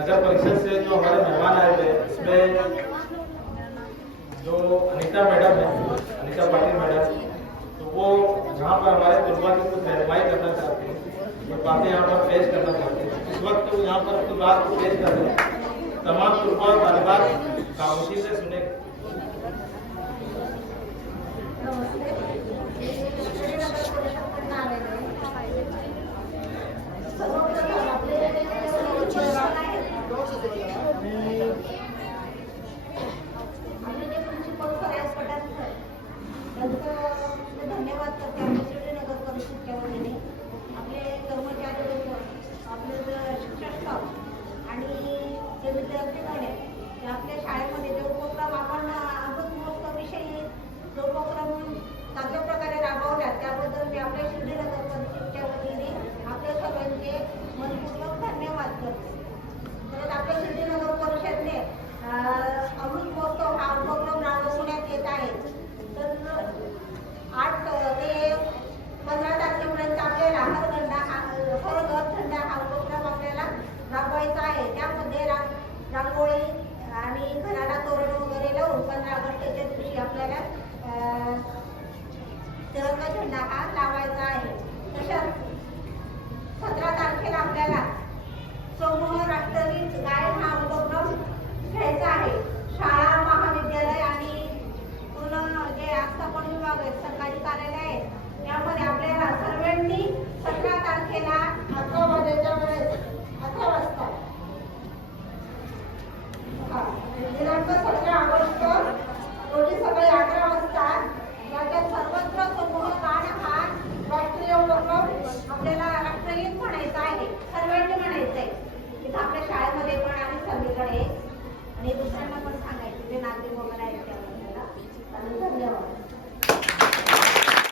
नगर परिषद से जो हमारे मेहमान आए थे इसमें जो अनीता मैडम है, अनीता पाटिल मैडम, तो वो जहाँ पर हमारे तलबा की कुछ रहनुमाई करना चाहते हैं, जो बातें यहाँ पर पेश करना चाहते हैं, इस वक्त वो यहाँ पर अपनी बात को पेश कर रहे हैं। तमाम तलबा और तालिबात खामोशी से सुने। धन्यवाद करते हैं नगर परिषदच्या वतीने आपले कर्मचारी, आपले शिक्षक स्टाफ आणि जे विद्यार्थीगण आहेत ते आपल्या शाळेमध्ये जो उपक्रम आपण अमृत महोत्सवाविषयी जो उपक्रम चांगल्या प्रकारे राबवला त्याबद्दल मी आपल्या शिर्डी नगर परिषदच्या वतीने आपल्या सर्वांचे मनपूर्वक धन्यवाद करते। परत आपल्या शिर्डी नगर परिषदने अमृत महोत्सव हा उपक्रम राबवण्यात येत आहे। तर 8 ते 15 तारखेपर्यंत आपल्याला हर घर थंडा हा उपक्रम आपल्याला राबवायचा आहे। त्यामध्ये रांगोळी आणि घराला तोरण वगैरे लावून 15 ऑगस्टच्या दिवशी आपल्याला तिरंगा झेंडा हा लावायचा आहे। तसंच 17 तारखेला आपल्याला समूह राष्ट्रगीत गायन हा उपक्रम घ्यायचा आहे। शाळा, महाविद्यालय आणि पूर्ण जे आस्थापन विभाग आहेत, सरकारी कार्यालय आहेत